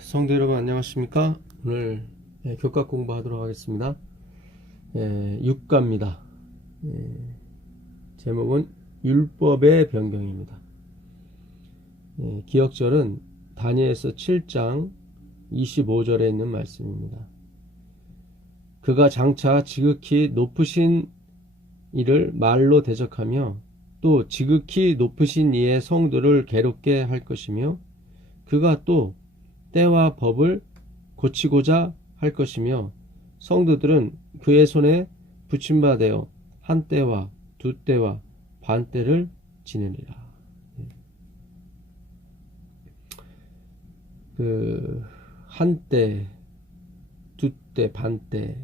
성도 여러분 안녕하십니까? 오늘 교과 공부하도록 하겠습니다. 육가입니다. 제목은 율법의 변경입니다. 기억절은 다니엘서 7장 25절에 있는 말씀입니다. 그가 장차 지극히 높으신 이를 말로 대적하며 또 지극히 높으신 이의 성도를 괴롭게 할 것이며 그가 또 때와 법을 고치고자 할 것이며 성도들은 그의 손에 붙임받아 한 때와 두 때와 반 때를 지내리라. 한 때, 두 때, 반 때,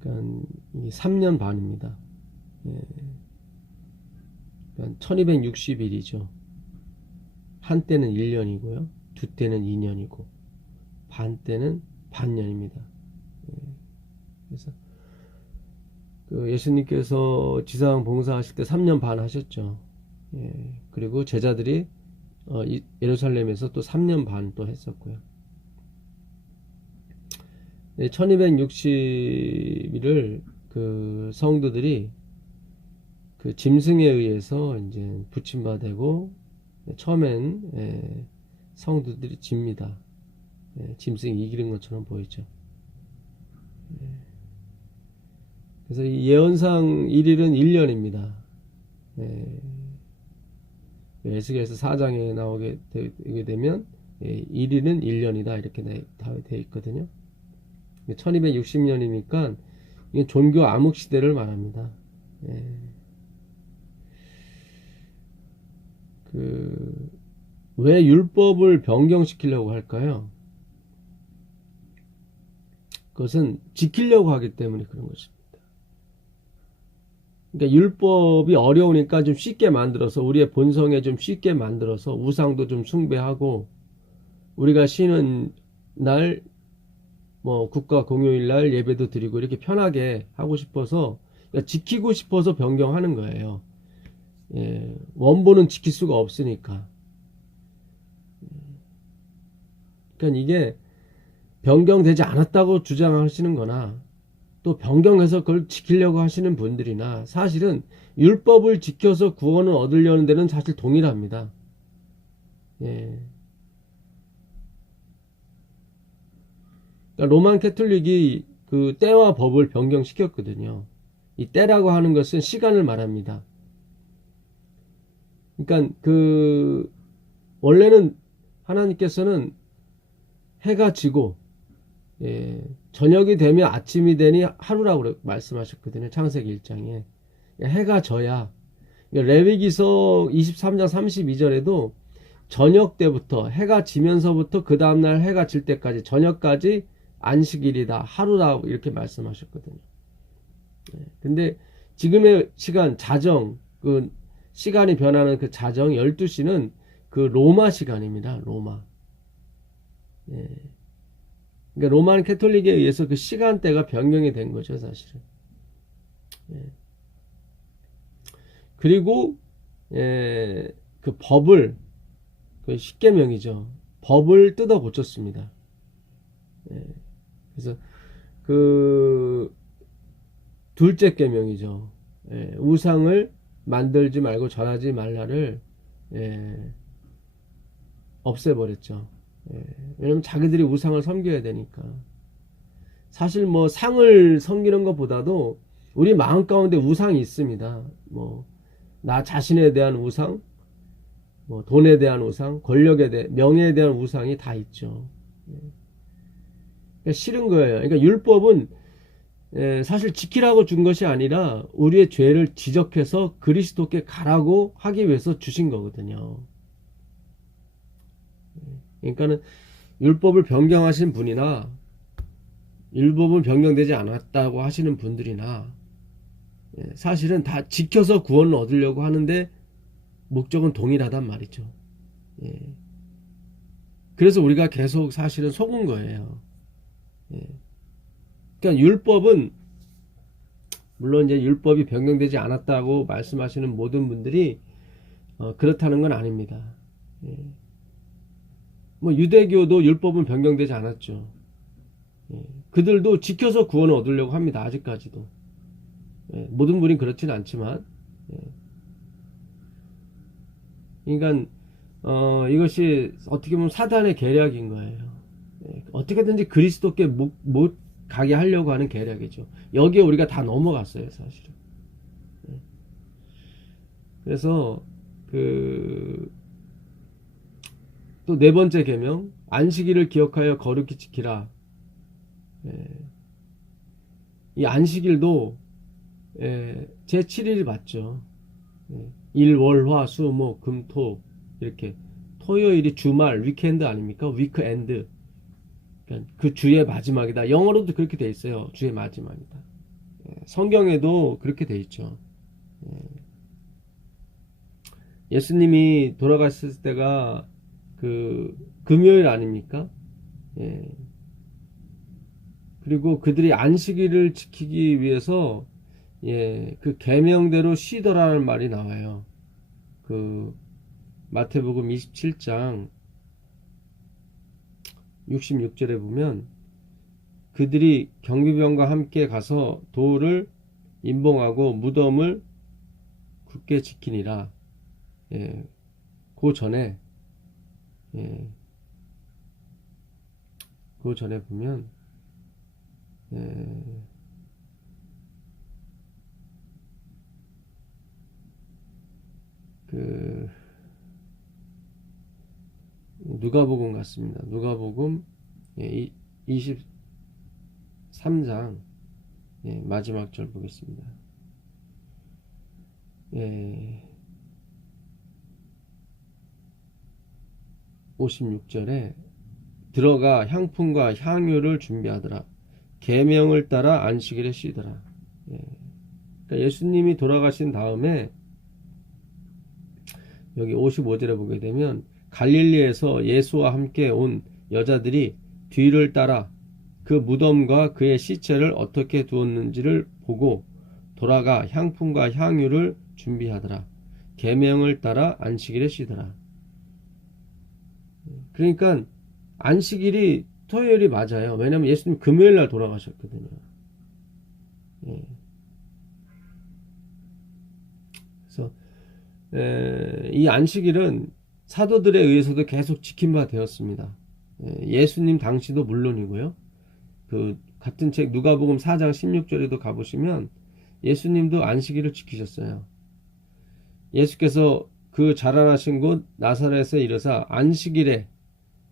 그러니까 3년 반입니다. 그러니까 1260일이죠. 한 때는 1년이고요. 두 때는 2년이고 반 때는 반년입니다. 그래서 예수님께서 지상 봉사하실 때 3년 반 하셨죠. 그리고 제자들이 예루살렘에서 또 3년 반 또 했었고요. 1260일을 성도들이 짐승에 의해서 이제 부침받고 처음엔 성도들이 집니다. 짐승이 이기는 것처럼 보이죠. 그래서 이 예언상 1일은 1년입니다. 에스겔서 4장에 나오게 되게 되면 1일은 1년이다 이렇게 되어 있거든요. 1260년이니까 이게 종교 암흑 시대를 말합니다. 왜 율법을 변경시키려고 할까요? 그것은 지키려고 하기 때문에 그런 것입니다. 그러니까 율법이 어려우니까 좀 쉽게 만들어서 우리의 본성에 좀 쉽게 만들어서 우상도 좀 숭배하고 우리가 쉬는 날 국가 공휴일 날 예배도 드리고 이렇게 편하게 하고 싶어서 그러니까 지키고 싶어서 변경하는 거예요. 원본은 지킬 수가 없으니까. 그러니까 이게 변경되지 않았다고 주장하시는 거나 또 변경해서 그걸 지키려고 하시는 분들이나 사실은 율법을 지켜서 구원을 얻으려는 데는 사실 동일합니다. 그러니까 로만 캐톨릭이 때와 법을 변경시켰거든요. 이 때라고 하는 것은 시간을 말합니다. 그러니까 원래는 하나님께서는 해가 지고 저녁이 되면 아침이 되니 하루라고 말씀하셨거든요. 창세기 1장에 해가 져야 레위기서 23장 32절에도 저녁 때부터 해가 지면서부터 그 다음날 해가 질 때까지 저녁까지 안식일이다 하루라고 이렇게 말씀하셨거든요. 근데 지금의 시간 자정 시간이 변하는 자정 12시는 로마 시간입니다. 로마. 그러니까 로만 캐톨릭에 의해서 시간대가 변경이 된 거죠, 사실은. 그리고 법을 십계명이죠. 법을 뜯어 고쳤습니다. 그래서 둘째 계명이죠. 우상을 만들지 말고 절하지 말라를 없애버렸죠. 왜냐면 자기들이 우상을 섬겨야 되니까. 사실 상을 섬기는 것보다도 우리 마음 가운데 우상이 있습니다. 나 자신에 대한 우상, 돈에 대한 우상, 명예에 대한 우상이 다 있죠. 그러니까 싫은 거예요. 그러니까 율법은 사실 지키라고 준 것이 아니라 우리의 죄를 지적해서 그리스도께 가라고 하기 위해서 주신 거거든요. 그러니까는 율법을 변경하신 분이나 율법은 변경되지 않았다고 하시는 분들이나 사실은 다 지켜서 구원을 얻으려고 하는데 목적은 동일하단 말이죠. 그래서 우리가 계속 사실은 속은 거예요. 그러니까 율법은 물론 이제 율법이 변경되지 않았다고 말씀하시는 모든 분들이 그렇다는 건 아닙니다. 뭐 유대교도 율법은 변경되지 않았죠. 예, 그들도 지켜서 구원을 얻으려고 합니다. 아직까지도. 예, 모든 분이 그렇지는 않지만. 예. 그러니까 이것이 어떻게 보면 사단의 계략인 거예요. 예, 어떻게든지 그리스도께 못 가게 하려고 하는 계략이죠. 여기에 우리가 다 넘어갔어요, 사실은. 예. 그래서 또 네 번째 계명, 안식일을 기억하여 거룩히 지키라. 예. 이 안식일도 제 7일이 맞죠. 일, 월, 화, 수, 목, 금, 토 이렇게 토요일이 주말, 위켄드 아닙니까? 위크엔드. 그러니까 그 주의 마지막이다. 영어로도 그렇게 돼 있어요. 주의 마지막이다. 성경에도 그렇게 돼 있죠. 예수님이 돌아가셨을 때가 금요일 아닙니까? 예. 그리고 그들이 안식일을 지키기 위해서 그 계명대로 쉬더라는 말이 나와요. 마태복음 27장 66절에 보면 그들이 경비병과 함께 가서 돌을 임봉하고 무덤을 굳게 지키니라. 그 전에 보면 누가복음 같습니다. 누가복음 23장 마지막 절 보겠습니다. 56절에 들어가 향품과 향유를 준비하더라. 계명을 따라 안식일에 쉬더라. 그러니까 예수님이 돌아가신 다음에 여기 55절에 보게 되면 갈릴리에서 예수와 함께 온 여자들이 뒤를 따라 그 무덤과 그의 시체를 어떻게 두었는지를 보고 돌아가 향품과 향유를 준비하더라. 계명을 따라 안식일에 쉬더라. 그러니까 안식일이 토요일이 맞아요. 왜냐하면 예수님 금요일 날 돌아가셨거든요. 그래서 이 안식일은 사도들에 의해서도 계속 지킨 바 되었습니다. 예수님 당시도 물론이고요. 같은 책 누가복음 4장 16절에도 가보시면 예수님도 안식일을 지키셨어요. 예수께서 그 자라나신 곳 나사렛에 이르사 안식일에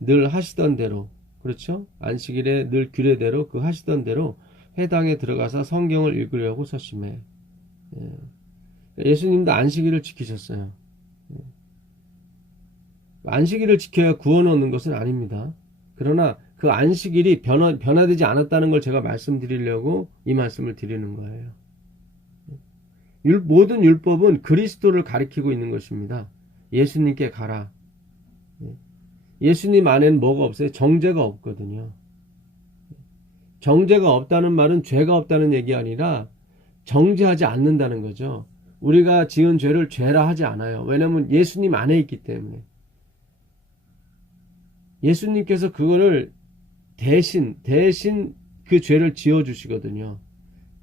늘 하시던 대로, 그렇죠? 안식일에 늘 규례대로 그 하시던 대로 회당에 들어가서 성경을 읽으려고 서심해. 예수님도 안식일을 지키셨어요. 안식일을 지켜야 구원 얻는 것은 아닙니다. 그러나 그 안식일이 변화되지 않았다는 걸 제가 말씀드리려고 이 말씀을 드리는 거예요. 모든 율법은 그리스도를 가리키고 있는 것입니다. 예수님께 가라. 예수님 안에는 뭐가 없어요? 정죄가 없거든요. 정죄가 없다는 말은 죄가 없다는 얘기 아니라 정죄하지 않는다는 거죠. 우리가 지은 죄를 죄라 하지 않아요. 왜냐하면 예수님 안에 있기 때문에. 예수님께서 그거를 대신 그 죄를 지어주시거든요.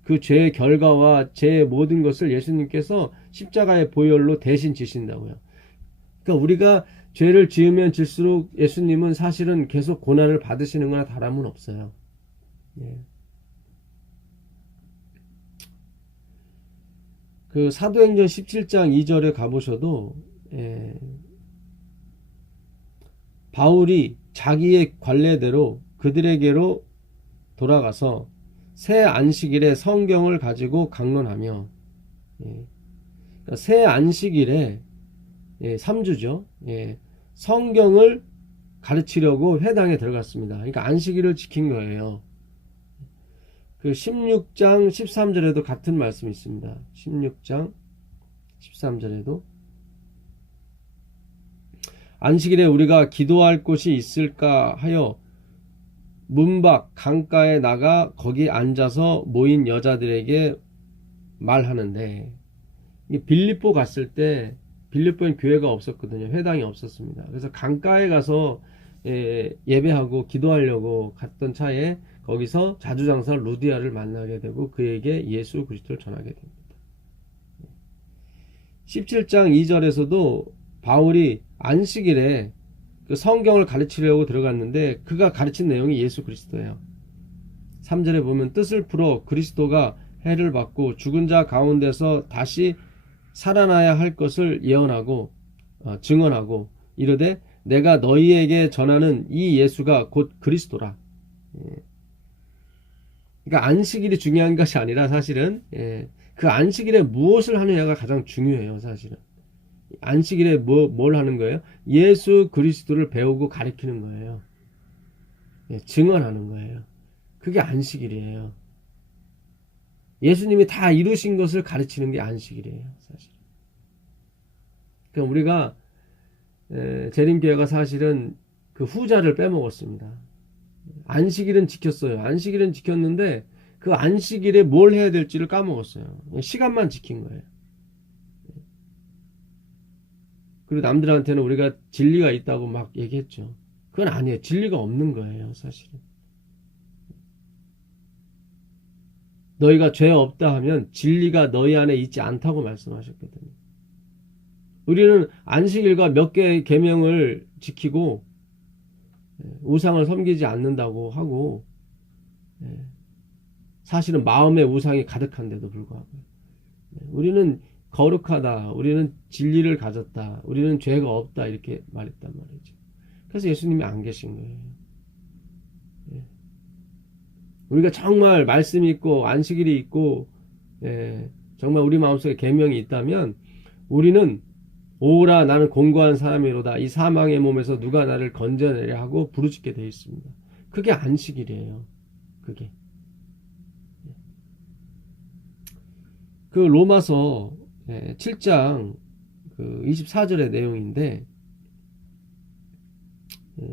그 죄의 결과와 죄의 모든 것을 예수님께서 십자가의 보혈로 대신 지신다고요. 그러니까 우리가 죄를 지으면 질수록 예수님은 사실은 계속 고난을 받으시는 거나 다름은 없어요. 사도행전 17장 2절에 가보셔도 바울이 자기의 관례대로 그들에게로 돌아가서 새 안식일에 성경을 가지고 강론하며 그러니까 새 안식일에 3주죠. 성경을 가르치려고 회당에 들어갔습니다. 그러니까 안식일을 지킨 거예요. 16장 13절에도 같은 말씀이 있습니다. 16장 13절에도 안식일에 우리가 기도할 곳이 있을까 하여 문 밖 강가에 나가 거기 앉아서 모인 여자들에게 말하는데, 빌립보 갔을 때 빌립보엔 교회가 없었거든요. 회당이 없었습니다. 그래서 강가에 가서 예배하고 기도하려고 갔던 차에 거기서 자주장사 루디아를 만나게 되고 그에게 예수 그리스도를 전하게 됩니다. 17장 2절에서도 바울이 안식일에 그 성경을 가르치려고 들어갔는데 그가 가르친 내용이 예수 그리스도예요. 3절에 보면 뜻을 풀어 그리스도가 해를 받고 죽은 자 가운데서 다시 살아나야 할 것을 예언하고 증언하고 이르되 내가 너희에게 전하는 이 예수가 곧 그리스도라. 그러니까 안식일이 중요한 것이 아니라 사실은 그 안식일에 무엇을 하느냐가 가장 중요해요. 사실은 안식일에 뭘 하는 거예요? 예수 그리스도를 배우고 가르치는 거예요. 증언하는 거예요. 그게 안식일이에요. 예수님이 다 이루신 것을 가르치는 게 안식일이에요. 사실. 그러니까 우리가 재림교회가 사실은 그 후자를 빼먹었습니다. 안식일은 지켰어요. 안식일은 지켰는데 그 안식일에 뭘 해야 될지를 까먹었어요. 시간만 지킨 거예요. 그리고 남들한테는 우리가 진리가 있다고 막 얘기했죠. 그건 아니에요. 진리가 없는 거예요. 사실은. 너희가 죄 없다 하면 진리가 너희 안에 있지 않다고 말씀하셨거든요. 우리는 안식일과 몇 개의 계명을 지키고 우상을 섬기지 않는다고 하고 사실은 마음의 우상이 가득한데도 불구하고 우리는 거룩하다, 우리는 진리를 가졌다, 우리는 죄가 없다 이렇게 말했단 말이죠. 그래서 예수님이 안 계신 거예요. 우리가 정말 말씀이 있고 안식일이 있고 정말 우리 마음속에 계명이 있다면 우리는 오라 나는 공고한 사람이로다 이 사망의 몸에서 누가 나를 건져내려 하고 부르짖게 되어 있습니다. 그게 안식일이에요. 그게 그 로마서 7장 그 24절의 내용인데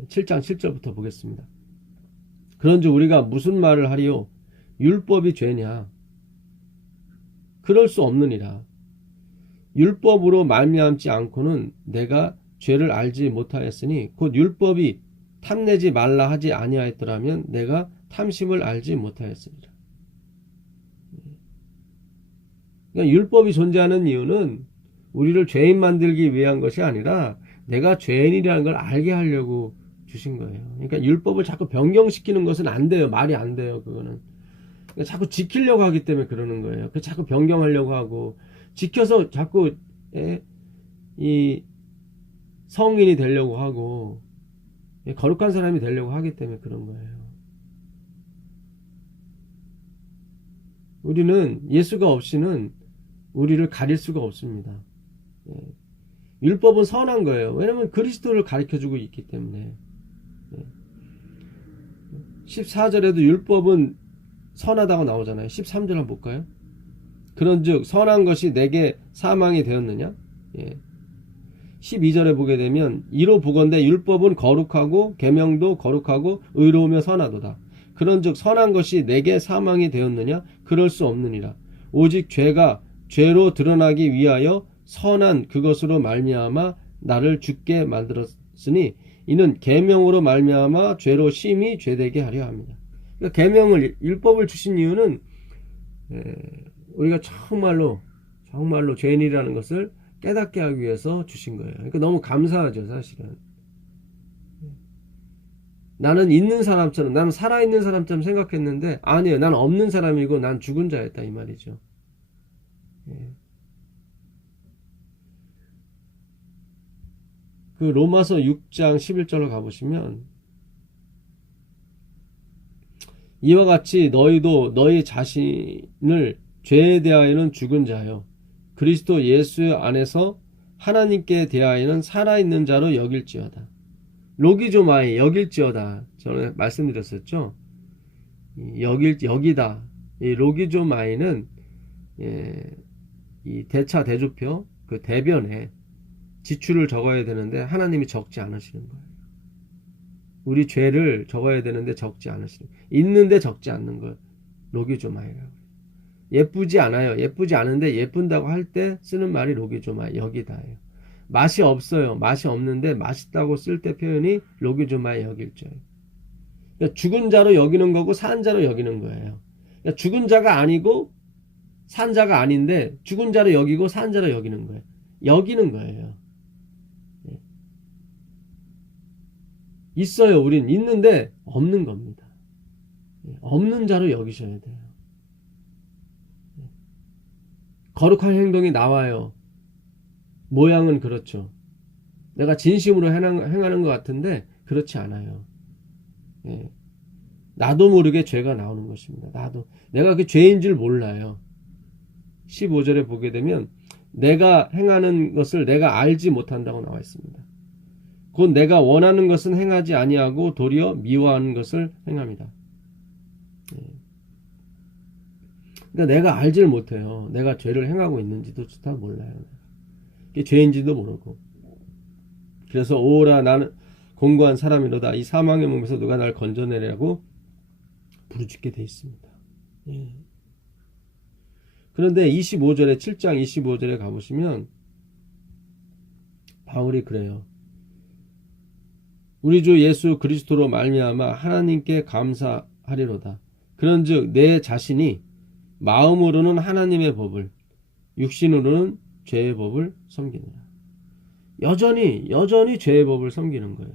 7장 7절부터 보겠습니다. 그런즉 우리가 무슨 말을 하리요? 율법이 죄냐? 그럴 수 없느니라. 율법으로 말미암지 않고는 내가 죄를 알지 못하였으니 곧 율법이 탐내지 말라 하지 아니하였더라면 내가 탐심을 알지 못하였으리라. 그러니까 율법이 존재하는 이유는 우리를 죄인 만들기 위한 것이 아니라 내가 죄인이라는 걸 알게 하려고 주신 거예요. 그러니까 율법을 자꾸 변경시키는 것은 안 돼요. 말이 안 돼요. 그거는. 그러니까 자꾸 지키려고 하기 때문에 그러는 거예요. 자꾸 변경하려고 하고 지켜서 자꾸 이 성인이 되려고 하고 거룩한 사람이 되려고 하기 때문에 그런 거예요. 우리는 예수가 없이는 우리를 가릴 수가 없습니다. 율법은 선한 거예요. 왜냐하면 그리스도를 가르쳐주고 있기 때문에. 14절에도 율법은 선하다고 나오잖아요. 13절 한번 볼까요? 그런즉 선한 것이 내게 사망이 되었느냐? 12절에 보게 되면 이로 보건대 율법은 거룩하고 계명도 거룩하고 의로우며 선하도다. 그런즉 선한 것이 내게 사망이 되었느냐? 그럴 수 없느니라. 오직 죄가 죄로 드러나기 위하여 선한 그것으로 말미암아 나를 죽게 만들었으니 이는 계명으로 말미암아 죄로 심히 죄되게 하려 합니다. 그러니까 계명을 율법을 주신 이유는 우리가 정말로 죄인이라는 것을 깨닫게 하기 위해서 주신 거예요. 그러니까 너무 감사하죠, 사실은. 나는 있는 사람처럼, 나는 살아있는 사람처럼 생각했는데 아니에요. 난 없는 사람이고 난 죽은 자였다 이 말이죠. 그 로마서 6장 11절로 가보시면 이와 같이 너희도 너희 자신을 죄에 대하여는 죽은 자요 그리스도 예수 안에서 하나님께 대하여는 살아있는 자로 여길지어다. 로기조마이 여길지어다. 저는 말씀드렸었죠. 여기다. 이 로기조마이는 이 대차 대조표 그 대변에 지출을 적어야 되는데 하나님이 적지 않으시는 거예요. 우리 죄를 적어야 되는데 적지 않으시는 거예요. 있는데 적지 않는 걸 로기조마이라고. 예쁘지 않아요. 예쁘지 않은데 예쁜다고 할 때 쓰는 말이 로기조마이 여기다예요. 맛이 없어요. 맛이 없는데 맛있다고 쓸 때 표현이 로기조마의 여길자예요. 그러니까 죽은 자로 여기는 거고 산 자로 여기는 거예요. 그러니까 죽은 자가 아니고 산 자가 아닌데 죽은 자로 여기고 산 자로 여기는 거예요. 여기는 거예요. 있어요. 우린 있는데 없는 겁니다. 없는 자로 여기셔야 돼요. 거룩한 행동이 나와요. 모양은 그렇죠. 내가 진심으로 행하는 것 같은데 그렇지 않아요. 예. 나도 모르게 죄가 나오는 것입니다. 내가 그 죄인 줄 몰라요. 15절에 보게 되면 내가 행하는 것을 내가 알지 못한다고 나와 있습니다. 곧 내가 원하는 것은 행하지 아니하고 도리어 미워하는 것을 행합니다. 그러니까 내가 알지를 못해요. 내가 죄를 행하고 있는지도 다 몰라요. 이게 죄인지도 모르고. 그래서 오라 나는 공고한 사람이로다. 이 사망의 몸에서 누가 날 건져내려고 부르짖게 돼 있습니다. 예. 그런데 25절에 7장 25절에 가보시면 바울이 그래요. 우리 주 예수 그리스도로 말미암아 하나님께 감사하리로다. 그런즉 내 자신이 마음으로는 하나님의 법을 육신으로는 죄의 법을 섬기느라. 여전히 죄의 법을 섬기는 거예요.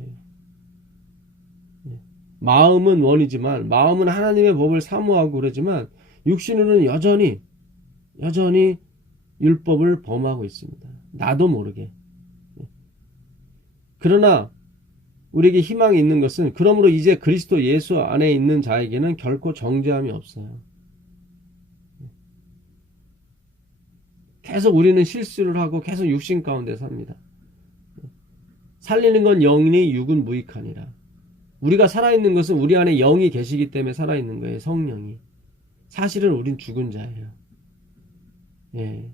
마음은 원이지만 마음은 하나님의 법을 사모하고 그러지만 육신으로는 여전히 율법을 범하고 있습니다. 나도 모르게. 그러나 우리에게 희망이 있는 것은 그러므로 이제 그리스도 예수 안에 있는 자에게는 결코 정죄함이 없어요. 계속 우리는 실수를 하고 계속 육신 가운데 삽니다. 살리는 건 영이니 육은 무익하니라. 우리가 살아있는 것은 우리 안에 영이 계시기 때문에 살아있는 거예요. 성령이. 사실은 우린 죽은 자예요. 예.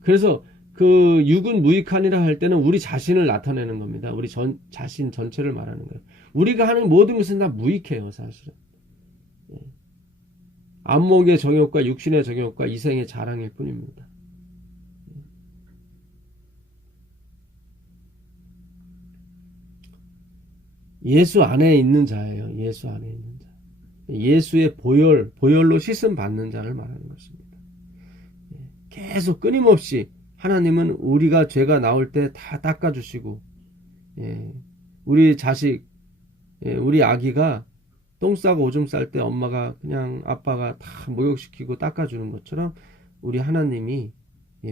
그래서 그 육은 무익하니라 할 때는 우리 자신을 나타내는 겁니다. 우리 자신 전체를 말하는 거예요. 우리가 하는 모든 것은 다 무익해요. 사실은. 예. 안목의 정욕과 육신의 정욕과 이생의 자랑일 뿐입니다. 예수 안에 있는 자예요. 예수 안에 있는 자. 예수의 보혈로 씻음 받는 자를 말하는 것입니다. 계속 끊임없이 하나님은 우리가 죄가 나올 때 다 닦아주시고, 우리 자식, 우리 아기가 똥 싸고 오줌 쌀 때 엄마가 그냥 아빠가 다 목욕시키고 닦아주는 것처럼 우리 하나님이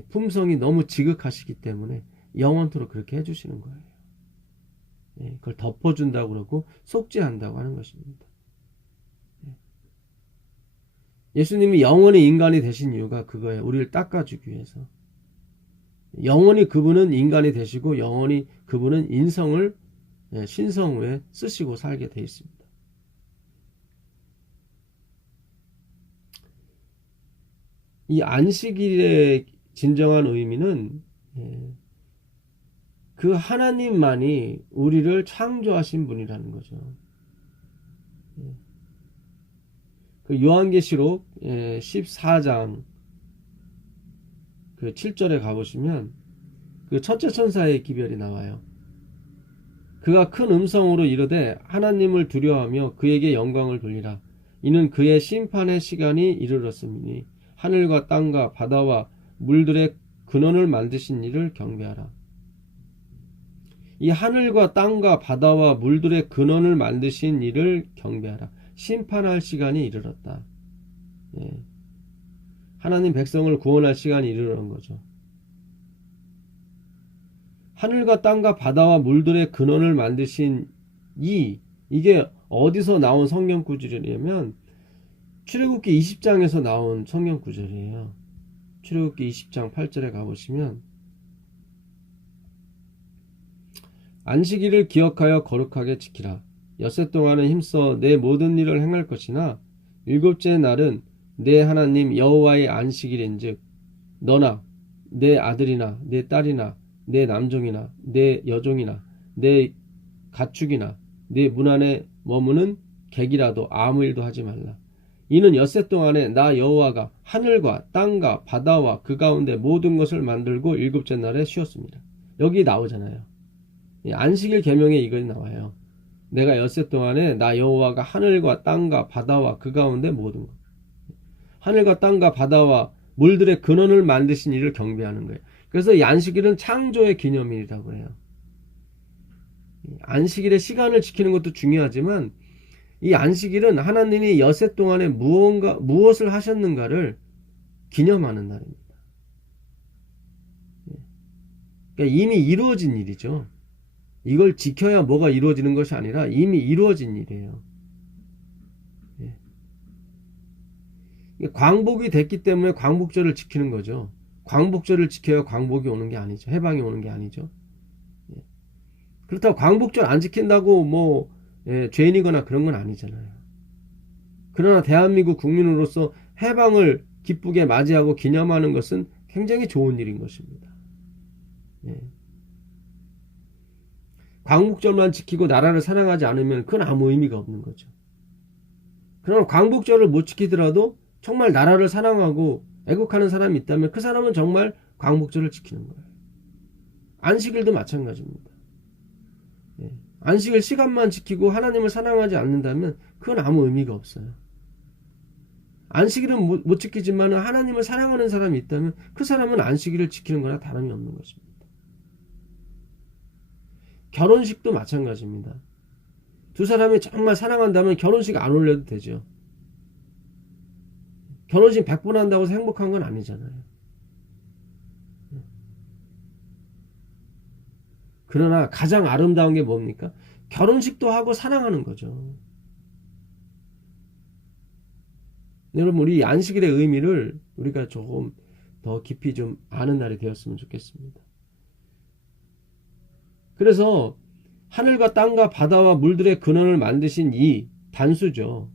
품성이 너무 지극하시기 때문에 영원토록 그렇게 해주시는 거예요. 그걸 덮어준다고 그러고 속죄한다고 하는 것입니다. 예수님이 영원히 인간이 되신 이유가 그거예요. 우리를 닦아주기 위해서. 영원히 그분은 인간이 되시고 영원히 그분은 인성을 신성 후에 쓰시고 살게 돼 있습니다. 이 안식일의 진정한 의미는 그 하나님만이 우리를 창조하신 분이라는 거죠. 그 요한계시록 14장 그 7절에 가보시면 그 첫째 천사의 기별이 나와요. 그가 큰 음성으로 이르되 하나님을 두려워하며 그에게 영광을 돌리라. 이는 그의 심판의 시간이 이르렀음이니 하늘과 땅과 바다와 물들의 근원을 만드신 이를 경배하라. 이 하늘과 땅과 바다와 물들의 근원을 만드신 이를 경배하라. 심판할 시간이 이르렀다. 하나님 백성을 구원할 시간이 이르는 거죠. 하늘과 땅과 바다와 물들의 근원을 만드신 이게 어디서 나온 성경 구절이냐면 출애굽기 20장에서 나온 성경 구절이에요. 출애굽기 20장 8절에 가보시면 안식일을 기억하여 거룩하게 지키라. 엿새 동안은 힘써 내 모든 일을 행할 것이나 일곱째 날은 내 하나님 여호와의 안식일인즉 너나 내 아들이나 내 딸이나 내 남종이나 내 여종이나 내 가축이나 내 문 안에 머무는 객이라도 아무 일도 하지 말라. 이는 엿새 동안에 나 여호와가 하늘과 땅과 바다와 그 가운데 모든 것을 만들고 일곱째 날에 쉬었습니다. 여기 나오잖아요. 안식일 계명에 이것이 나와요. 내가 엿새 동안에 나 여호와가 하늘과 땅과 바다와 그 가운데 모든 것, 하늘과 땅과 바다와 물들의 근원을 만드신 이를 경배하는 거예요. 그래서 이 안식일은 창조의 기념일이라고 해요. 안식일의 시간을 지키는 것도 중요하지만 이 안식일은 하나님이 엿새 동안에 무엇을 하셨는가를 기념하는 날입니다. 그러니까 이미 이루어진 일이죠. 이걸 지켜야 뭐가 이루어지는 것이 아니라 이미 이루어진 일이에요. 광복이 됐기 때문에 광복절을 지키는 거죠. 광복절을 지켜야 광복이 오는 게 아니죠. 해방이 오는 게 아니죠. 그렇다고 광복절 안 지킨다고 뭐 죄인이거나 그런 건 아니잖아요. 그러나 대한민국 국민으로서 해방을 기쁘게 맞이하고 기념하는 것은 굉장히 좋은 일인 것입니다. 광복절만 지키고 나라를 사랑하지 않으면 그건 아무 의미가 없는 거죠. 그러나 광복절을 못 지키더라도 정말 나라를 사랑하고 애국하는 사람이 있다면 그 사람은 정말 광복절을 지키는 거예요. 안식일도 마찬가지입니다. 안식일 시간만 지키고 하나님을 사랑하지 않는다면 그건 아무 의미가 없어요. 안식일은 못 지키지만 하나님을 사랑하는 사람이 있다면 그 사람은 안식일을 지키는 거나 다름이 없는 것입니다. 결혼식도 마찬가지입니다. 두 사람이 정말 사랑한다면 결혼식 안 올려도 되죠. 결혼식 100번 한다고 해서 행복한 건 아니잖아요. 그러나 가장 아름다운 게 뭡니까? 결혼식도 하고 사랑하는 거죠. 여러분, 우리 안식일의 의미를 우리가 조금 더 깊이 좀 아는 날이 되었으면 좋겠습니다. 그래서 하늘과 땅과 바다와 물들의 근원을 만드신 이 단수죠.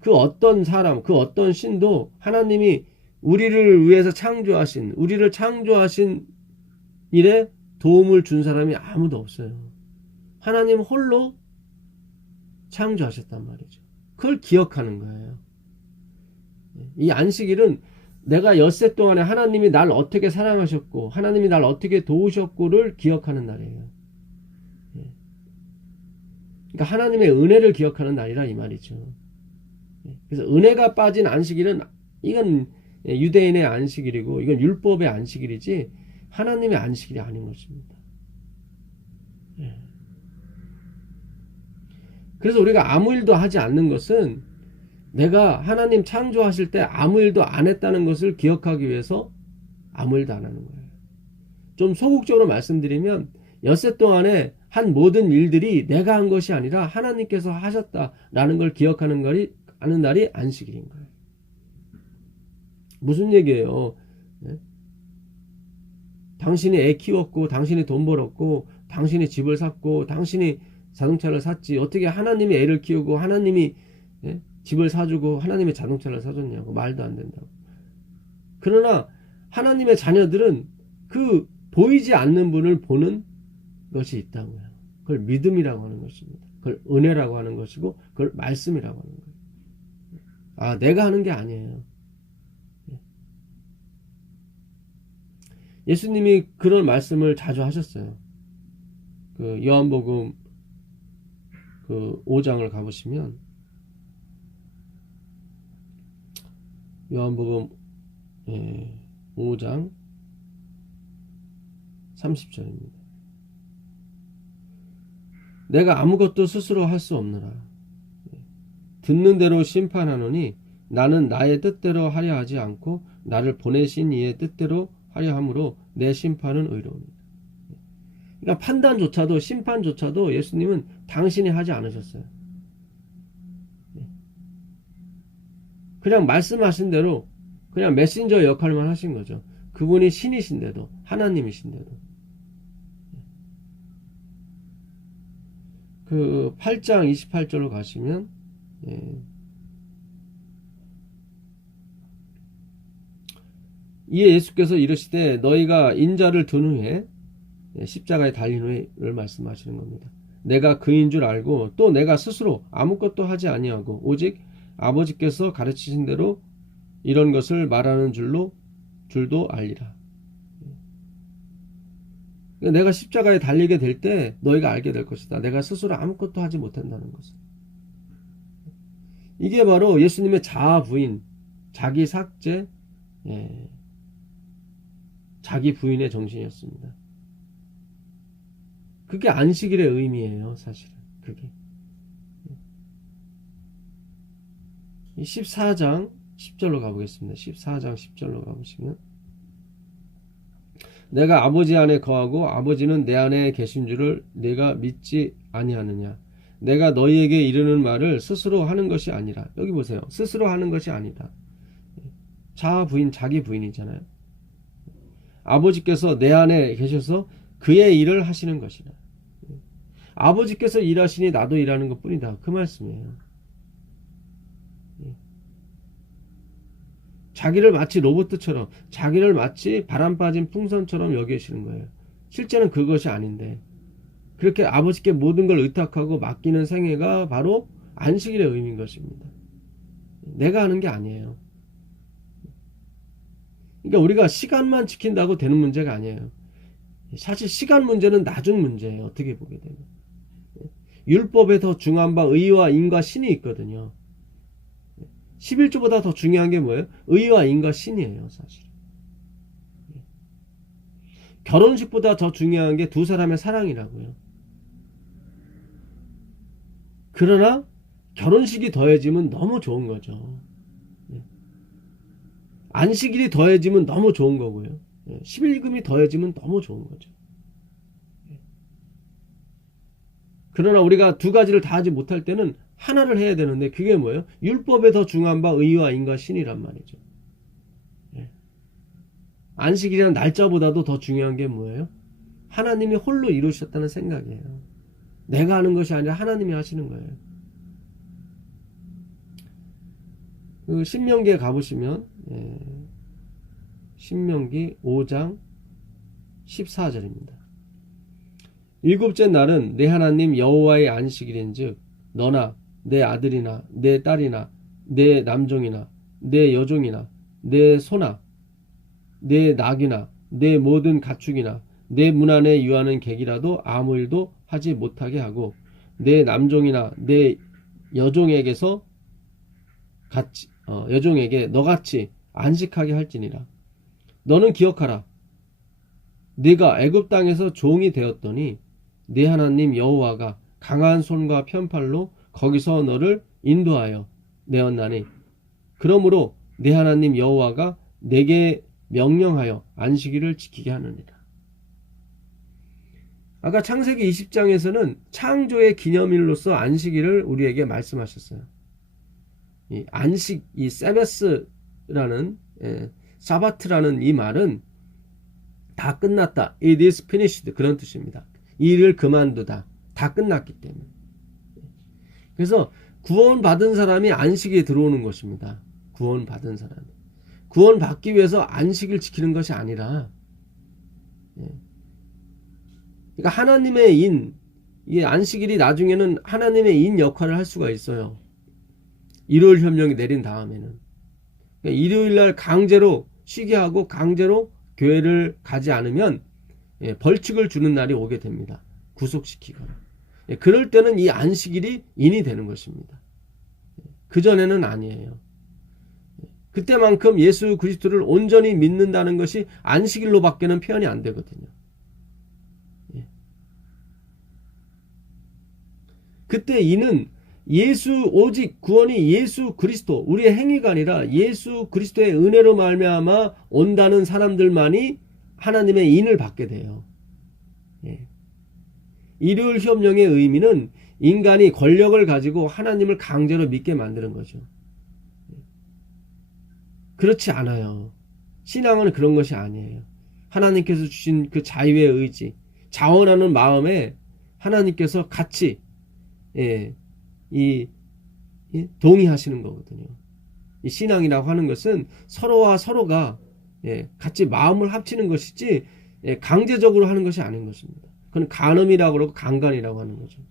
그 어떤 사람, 그 어떤 신도 하나님이 우리를 위해서 우리를 창조하신 일에 도움을 준 사람이 아무도 없어요. 하나님 홀로 창조하셨단 말이죠. 그걸 기억하는 거예요. 이 안식일은 내가 엿새 동안에 하나님이 날 어떻게 사랑하셨고 하나님이 날 어떻게 도우셨고를 기억하는 날이에요. 그러니까 하나님의 은혜를 기억하는 날이라 이 말이죠. 그래서 은혜가 빠진 안식일은 이건 유대인의 안식일이고 이건 율법의 안식일이지 하나님의 안식일이 아닌 것입니다. 그래서 우리가 아무 일도 하지 않는 것은 내가 하나님 창조하실 때 아무 일도 안 했다는 것을 기억하기 위해서 아무 일도 안 하는 거예요. 좀 소극적으로 말씀드리면 엿새 동안에 한 모든 일들이 내가 한 것이 아니라 하나님께서 하셨다라는 걸 기억하는 하는 날이 안식일인 거예요. 무슨 얘기예요? 당신이 애 키웠고 당신이 돈 벌었고 당신이 집을 샀고 당신이 자동차를 샀지 어떻게 하나님이 애를 키우고 하나님이 집을 사주고 하나님의 자동차를 사줬냐고. 말도 안 된다고. 그러나 하나님의 자녀들은 그 보이지 않는 분을 보는 것이 있다고요. 그걸 믿음이라고 하는 것입니다. 그걸 은혜라고 하는 것이고 그걸 말씀이라고 하는 거예요. 아, 내가 하는 게 아니에요. 예수님이 그런 말씀을 자주 하셨어요. 그 요한복음 그 5장을 가보시면 요한복음 5장 30절입니다. 내가 아무것도 스스로 할 수 없느라 듣는 대로 심판하노니 나는 나의 뜻대로 하려 하지 않고 나를 보내신 이의 뜻대로 하려 함으로 내 심판은 의로우니라. 그러니까 판단조차도 심판조차도 예수님은 당신이 하지 않으셨어요. 그냥 말씀하신 대로 그냥 메신저 역할만 하신 거죠. 그분이 신이신데도 하나님이신데도. 그 8장 28절로 가시면 이에 예수께서 이르시되 너희가 인자를 든 후에 십자가에 달린 후에를 말씀하시는 겁니다. 내가 그인 줄 알고 또 내가 스스로 아무것도 하지 아니하고 오직 아버지께서 가르치신 대로 이런 것을 말하는 줄도 알리라. 내가 십자가에 달리게 될 때 너희가 알게 될 것이다. 내가 스스로 아무것도 하지 못한다는 것을. 이게 바로 예수님의 자아 부인, 자기 삭제, 자기 부인의 정신이었습니다. 그게 안식일의 의미예요, 사실은. 그게. 14장 10절로 가보겠습니다. 14장 10절로 가보시면 내가 아버지 안에 거하고 아버지는 내 안에 계신 줄을 내가 믿지 아니하느냐. 내가 너희에게 이르는 말을 스스로 하는 것이 아니라. 여기 보세요. 스스로 하는 것이 아니다. 자아 부인, 자기 부인이잖아요. 아버지께서 내 안에 계셔서 그의 일을 하시는 것이다. 아버지께서 일하시니 나도 일하는 것 뿐이다. 그 말씀이에요. 자기를 마치 로봇처럼, 자기를 마치 바람 빠진 풍선처럼 여기시는 거예요. 실제는 그것이 아닌데, 그렇게 아버지께 모든 걸 의탁하고 맡기는 생애가 바로 안식일의 의미인 것입니다. 내가 하는 게 아니에요. 그러니까 우리가 시간만 지킨다고 되는 문제가 아니에요. 사실 시간 문제는 나중 문제예요. 어떻게 보게 되면. 율법에 더 중요한 바 의와 인과 신이 있거든요. 11조보다 더 중요한 게 뭐예요? 의와 인과 신이에요, 사실. 결혼식보다 더 중요한 게 두 사람의 사랑이라고요. 그러나 결혼식이 더해지면 너무 좋은 거죠. 안식일이 더해지면 너무 좋은 거고요. 11금이 더해지면 너무 좋은 거죠. 그러나 우리가 두 가지를 다 하지 못할 때는 하나를 해야 되는데 그게 뭐예요? 율법에 더 중요한 바 의와 인과 신이란 말이죠. 안식일이라는 날짜보다도 더 중요한 게 뭐예요? 하나님이 홀로 이루셨다는 생각이에요. 내가 하는 것이 아니라 하나님이 하시는 거예요. 그 신명기에 가보시면 신명기 5장 14절입니다. 일곱째 날은 내 하나님 여호와의 안식일인즉 너나 내 아들이나 내 딸이나 내 남종이나 내 여종이나 내 소나 내 낙이나 내 모든 가축이나 내 문 안에 유하는 객이라도 아무 일도 하지 못하게 하고 내 남종이나 내 여종에게서 여종에게 너같이 안식하게 할지니라. 너는 기억하라. 네가 애굽 땅에서 종이 되었더니 네 하나님 여호와가 강한 손과 편팔로 거기서 너를 인도하여 내었나니 그러므로 네 하나님 여호와가 내게 명령하여 안식일을 지키게 하느니라. 아까 창세기 20장에서는 창조의 기념일로서 안식일을 우리에게 말씀하셨어요. 이 안식, 이 세베스라는 사바트라는 이 말은 다 끝났다. It is finished. 그런 뜻입니다. 일을 그만두다. 다 끝났기 때문에. 그래서 구원받은 사람이 안식에 들어오는 것입니다. 구원받은 사람이. 구원받기 위해서 안식을 지키는 것이 아니라 그러니까 하나님의 인, 이 안식일이 나중에는 하나님의 인 역할을 할 수가 있어요. 일요일 협령이 내린 다음에는. 그러니까 일요일날 강제로 쉬게 하고 강제로 교회를 가지 않으면 벌칙을 주는 날이 오게 됩니다. 구속시키거나. 그럴 때는 이 안식일이 인이 되는 것입니다. 그전에는 아니에요. 그때만큼 예수 그리스도를 온전히 믿는다는 것이 안식일로밖에는 표현이 안 되거든요. 그때 이는 오직 구원이 예수 그리스도, 우리의 행위가 아니라 예수 그리스도의 은혜로 말미암아 온다는 사람들만이 하나님의 인을 받게 돼요. 일요일 협령의 의미는 인간이 권력을 가지고 하나님을 강제로 믿게 만드는 거죠. 그렇지 않아요. 신앙은 그런 것이 아니에요. 하나님께서 주신 그 자유의 의지, 자원하는 마음에 하나님께서 같이 동의하시는 거거든요. 이 신앙이라고 하는 것은 서로와 서로가 같이 마음을 합치는 것이지 강제적으로 하는 것이 아닌 것입니다. 그건 간음이라고 그러고 강간이라고 하는 거죠.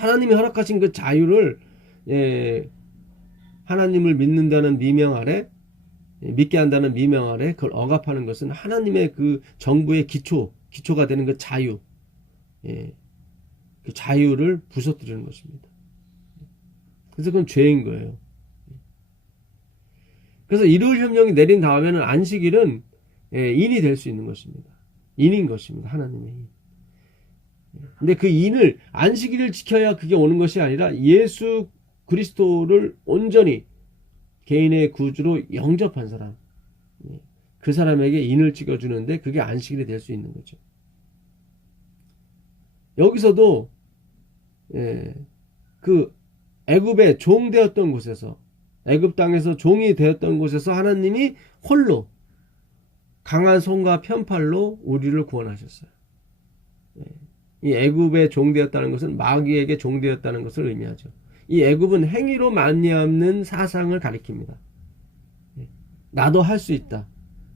하나님이 허락하신 그 자유를 하나님을 믿는다는 미명 아래, 믿게 한다는 미명 아래 그걸 억압하는 것은 하나님의 그 정부의 기초가 되는 그 자유, 그 자유를 부서뜨리는 것입니다. 그래서 그건 죄인 거예요. 그래서 일요일 협령이 내린 다음에는 안식일은 인이 될 수 있는 것입니다. 인인 것입니다. 하나님의 인. 근데 그 인을 안식일을 지켜야 그게 오는 것이 아니라 예수 그리스도를 온전히 개인의 구주로 영접한 사람, 그 사람에게 인을 찍어주는데 그게 안식일이 될 수 있는 거죠. 여기서도 그 애굽의 종 되었던 곳에서, 애굽 땅에서 종이 되었던 곳에서 하나님이 홀로 강한 손과 편팔로 우리를 구원하셨어요. 이 애굽의 종 되었다는 것은 마귀에게 종 되었다는 것을 의미하죠. 이 애굽은 행위로 말미암는 사상을 가리킵니다. 나도 할 수 있다.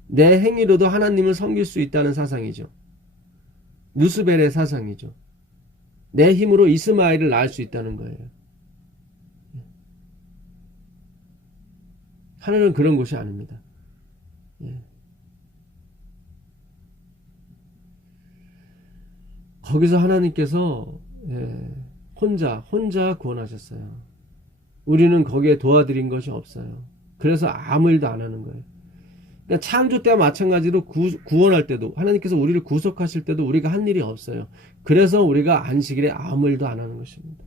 내 행위로도 하나님을 섬길 수 있다는 사상이죠. 루스벨의 사상이죠. 내 힘으로 이스마엘을 낳을 수 있다는 거예요. 하늘은 그런 곳이 아닙니다. 거기서 하나님께서 혼자 구원하셨어요. 우리는 거기에 도와드린 것이 없어요. 그래서 아무 일도 안 하는 거예요. 그러니까 창조 때와 마찬가지로 구원할 때도, 하나님께서 우리를 구속하실 때도 우리가 한 일이 없어요. 그래서 우리가 안식일에 아무 일도 안 하는 것입니다.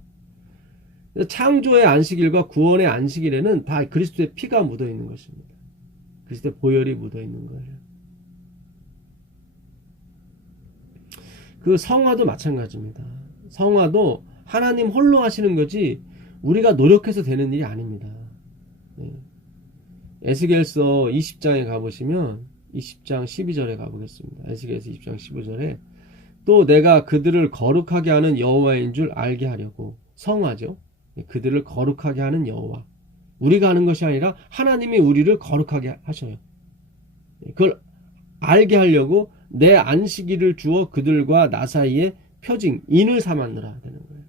창조의 안식일과 구원의 안식일에는 다 그리스도의 피가 묻어 있는 것입니다. 그리스도의 보혈이 묻어 있는 거예요. 그 성화도 마찬가지입니다. 성화도 하나님 홀로 하시는 거지 우리가 노력해서 되는 일이 아닙니다. 에스겔서 20장에 가보시면 20장 12절에 가보겠습니다. 에스겔서 20장 15절에 또 내가 그들을 거룩하게 하는 여호와인 줄 알게 하려고, 성화죠. 그들을 거룩하게 하는 여호와. 우리가 하는 것이 아니라 하나님이 우리를 거룩하게 하셔요. 그걸 알게 하려고 내 안식일을 주어 그들과 나 사이에 표징, 인을 삼았느라 되는 거예요.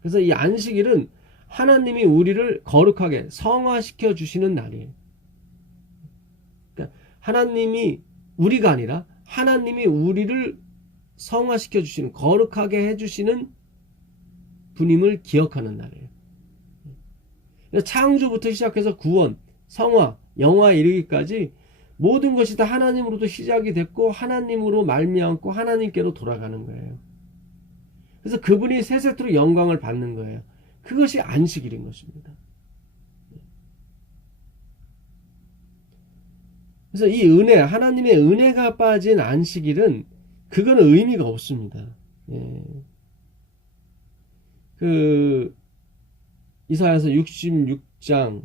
그래서 이 안식일은 하나님이 우리를 거룩하게 성화시켜 주시는 날이에요. 그러니까 하나님이, 우리가 아니라 하나님이 우리를 성화시켜 주시는, 거룩하게 해주시는 분임을 기억하는 날이에요. 창조부터 시작해서 구원, 성화, 영화에 이르기까지 모든 것이 다 하나님으로부터 시작이 됐고 하나님으로 말미암고 하나님께로 돌아가는 거예요. 그래서 그분이 세세토록 영광을 받는 거예요. 그것이 안식일인 것입니다. 그래서 이 은혜, 하나님의 은혜가 빠진 안식일은 그거는 의미가 없습니다. 그 이사야서 66장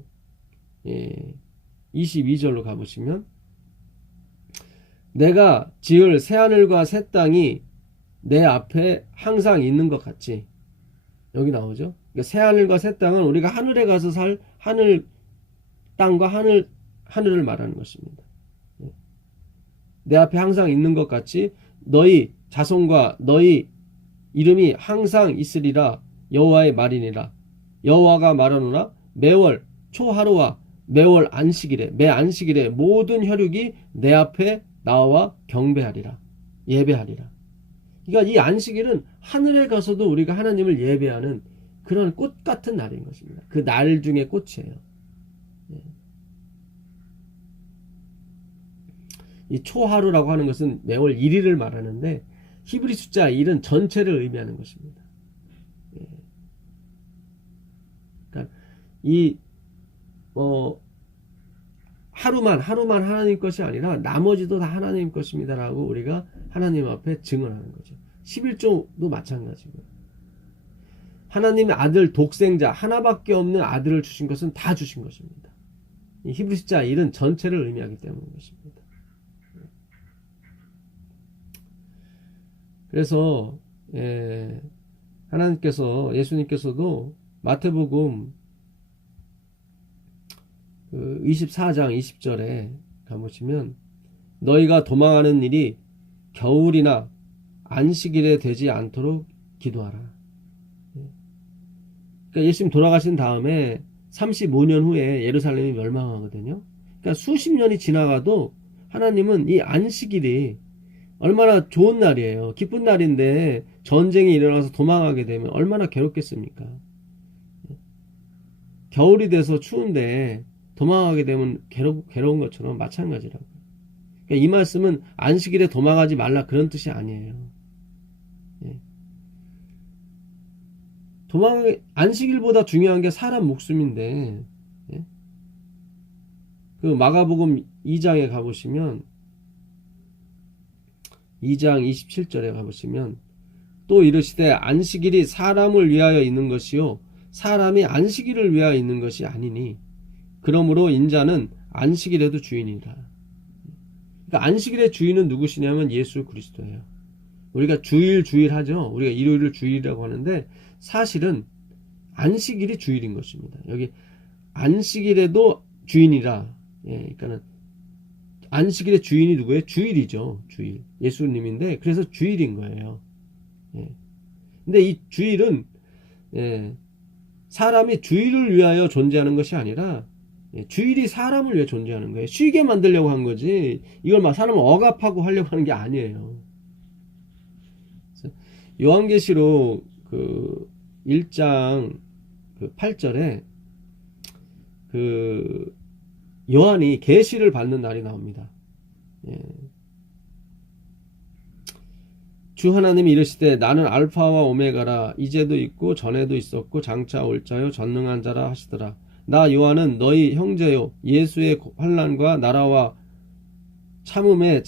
22절로 가보시면 내가 지을 새하늘과 새 땅이 내 앞에 항상 있는 것 같이, 여기 나오죠. 그러니까 새하늘과 새 땅은 우리가 하늘에 가서 살 하늘 땅과 하늘을 말하는 것입니다. 내 앞에 항상 있는 것 같이 너희 자손과 너희 이름이 항상 있으리라. 여호와의 말이니라. 여호와가 말하노라. 매월 초하루와 매월 안식일에, 매 안식일에 모든 혈육이 내 앞에 나와 경배하리라. 예배하리라. 그러니까 이 안식일은 하늘에 가서도 우리가 하나님을 예배하는 그런 꽃 같은 날인 것입니다. 그 날 중에 꽃이에요. 이 초하루라고 하는 것은 매월 1일을 말하는데 히브리 숫자 1은 전체를 의미하는 것입니다. 그러니까 이 하루만 하나님 것이 아니라 나머지도 다 하나님 것입니다라고 우리가 하나님 앞에 증언하는 거죠. 11조도 마찬가지고요. 하나님의 아들 독생자 하나밖에 없는 아들을 주신 것은 다 주신 것입니다. 이 히브리 숫자 1은 전체를 의미하기 때문인 것입니다. 그래서 하나님께서, 예수님께서도 마태복음 24장 20절에 가보시면 너희가 도망하는 일이 겨울이나 안식일에 되지 않도록 기도하라. 그러니까 예수님 돌아가신 다음에 35년 후에 예루살렘이 멸망하거든요. 그러니까 수십 년이 지나가도 하나님은 이 안식일이 얼마나 좋은 날이에요. 기쁜 날인데 전쟁이 일어나서 도망하게 되면 얼마나 괴롭겠습니까? 겨울이 돼서 추운데 도망하게 되면 괴로운 것처럼 마찬가지라고. 그러니까 이 말씀은 안식일에 도망하지 말라 그런 뜻이 아니에요. 예. 안식일보다 중요한 게 사람 목숨인데, 예? 그 마가복음 2장에 가보시면 2장 27절에 가보시면 또 이르시되 안식일이 사람을 위하여 있는 것이요 사람이 안식일을 위하여 있는 것이 아니니 그러므로 인자는 안식일에도 주인이라. 그러니까 안식일의 주인은 누구시냐면 예수 그리스도예요. 우리가 주일 하죠. 우리가 일요일을 주일이라고 하는데 사실은 안식일이 주일인 것입니다. 여기 안식일에도 주인이라. 예, 그러니까는 안식일의 주인이 누구예요? 주일이죠. 주일. 예수님인데 그래서 주일인 거예요. 예. 근데 이 주일은 예, 사람이 주일을 위하여 존재하는 것이 아니라 예, 주일이 사람을 위해 존재하는 거예요. 쉬게 만들려고 한 거지 이걸 막 사람을 억압하고 하려고 하는 게 아니에요. 요한계시록 그 1장 그 8절에 그 요한이 계시를 받는 날이 나옵니다. 예. 주 하나님이 이르시되 나는 알파와 오메가라 이제도 있고 전에도 있었고 장차 올 자요 전능한 자라 하시더라. 나 요한은 너희 형제요 예수의 환난과 나라와 참음에